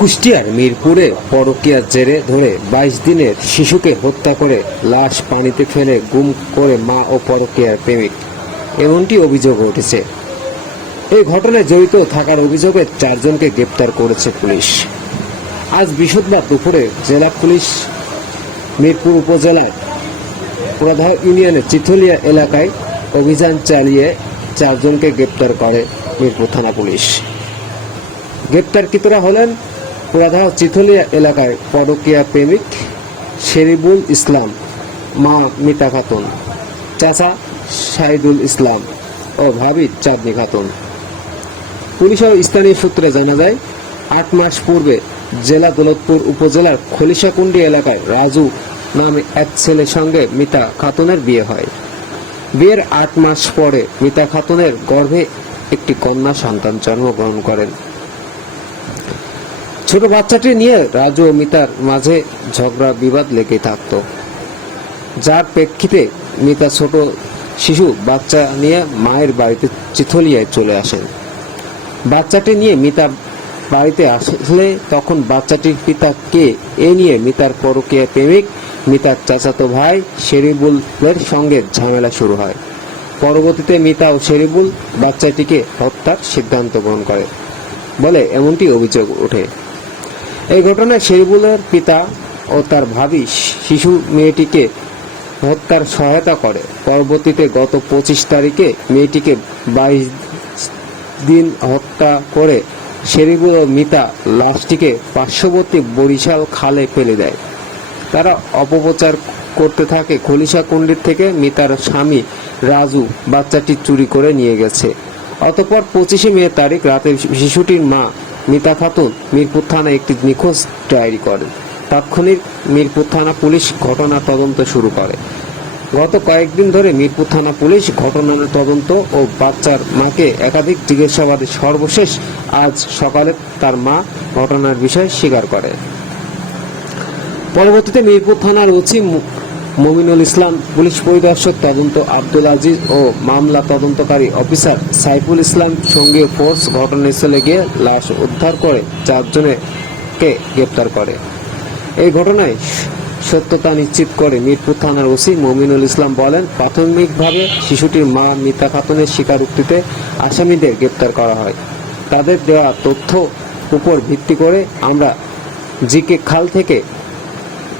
কুষ্টিয়ার মিরপুরে পরকীয়ার জেরে ধরে বাইশ দিনের শিশুকে হত্যা করে লাশ পানিতে ফেলে গুম করে মা ও পরকীয়ার প্রেমিক। এমনটি অভিযোগ উঠেছে। এই ঘটনায় জড়িত থাকার অভিযোগে চারজনকে গ্রেপ্তার করেছে পুলিশ। আজ বৃহস্পতিবার দুপুরে জেলা পুলিশ মিরপুর উপজেলার প্রধান ইউনিয়নের চিথলিয়া এলাকায় অভিযান চালিয়ে চারজনকে গ্রেপ্তার করে মিরপুর থানা পুলিশ। গ্রেপ্তারকৃতরা হলেন প্রধান চিথলিয়া এলাকায় পরকীয়া প্রেমিক শেরিবুল ইসলাম, মা মিতা খাতুন, চাচা শাহিদুল ইসলাম ও ভাবি চাঁদনি খাতুন। পুলিশ ও স্থানীয় সূত্রে জানা যায়, আট মাস পূর্বে জেলা দৌলতপুর উপজেলার খলিশাকুন্ডি এলাকায় রাজু নামে এক ছেলের সঙ্গে মিতা খাতুনের বিয়ে হয়। বিয়ের আট মাস পরে মিতা খাতুনের গর্ভে একটি কন্যা সন্তান জন্মগ্রহণ করেন। ছোট বাচ্চাটি নিয়ে রাজু ও মিতার মাঝে ঝগড়া, বিবাদ লেগে থাকত। যার প্রেক্ষিতে মিতা ছোট শিশু বাচ্চা নিয়ে মায়ের বাড়িতে চিথলিয়ায় চলে আসেন। বাচ্চাটি নিয়ে মিতা বাড়িতে আসলে তখন বাচ্চাটির পিতা কে? এ নিয়ে মিতার পরকীয়া প্রেমিক মিতার চাচাতো ভাই শেরিবুলের সঙ্গে ঝামেলা শুরু হয়। পরবর্তীতে মিতা ও শেরিবুল বাচ্চাটিকে হত্যার সিদ্ধান্ত গ্রহণ করে বলে এমনটি অভিযোগ ওঠে। এই ঘটনায় শেরিবুলের পিতা ও তার ভাবি শিশু মেয়েটিকে হত্যার সহায়তা করে। পরবর্তীতে গত পঁচিশ তারিখে মেয়েটিকে বাইশ দিন হত্যা করে শেরিবুল ও মিতা লাশটিকে পার্শ্ববর্তী বরিশাল খালে ফেলে দেয়। তারা অপপ্রচার করতে থাকে খলিশা কুণ্ডির থেকে। মিতার স্বামী রাজু বাচ্চাটি চুরি করে নিয়ে গেছে। অতঃপর পঁচিশে মে তারিখ রাতে শিশুটির মা মিতা খাতুন মিরপুর থানায় একটি নিখোঁজ ডায়েরি করেন। তাৎক্ষণিক মিরপুর থানা পুলিশ ঘটনা তদন্ত শুরু করে। গত কয়েকদিন ধরে মিরপুর থানা পুলিশ ঘটনার তদন্ত ও বাচ্চার মাকে একাধিক জিজ্ঞাসাবাদে সর্বশেষ আজ সকালে তার মা ঘটনার বিষয় স্বীকার করে। পরবর্তীতে মিরপুর থানার ওসি মমিনুল ইসলাম, পুলিশ পরিদর্শক তদন্ত আব্দুল আজিজ ও মামলা তদন্তকারী অফিসার সাইফুল ইসলাম সঙ্গে ফোর্স ঘটনাস্থলে গিয়ে লাশ উদ্ধার করে চারজনকে গ্রেপ্তার করে। এই ঘটনায় সত্যতা নিশ্চিত করে মিরপুর থানার ওসি মমিনুল ইসলাম বলেন, প্রাথমিকভাবে শিশুটির মা মিতা খাতুনের স্বীকারোক্তিতে আসামিদের গ্রেপ্তার করা হয়। তাদের দেওয়া তথ্য উপর ভিত্তি করে আমরা জিকে খাল থেকে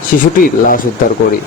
শিশুটির লাশ উদ্ধার করি।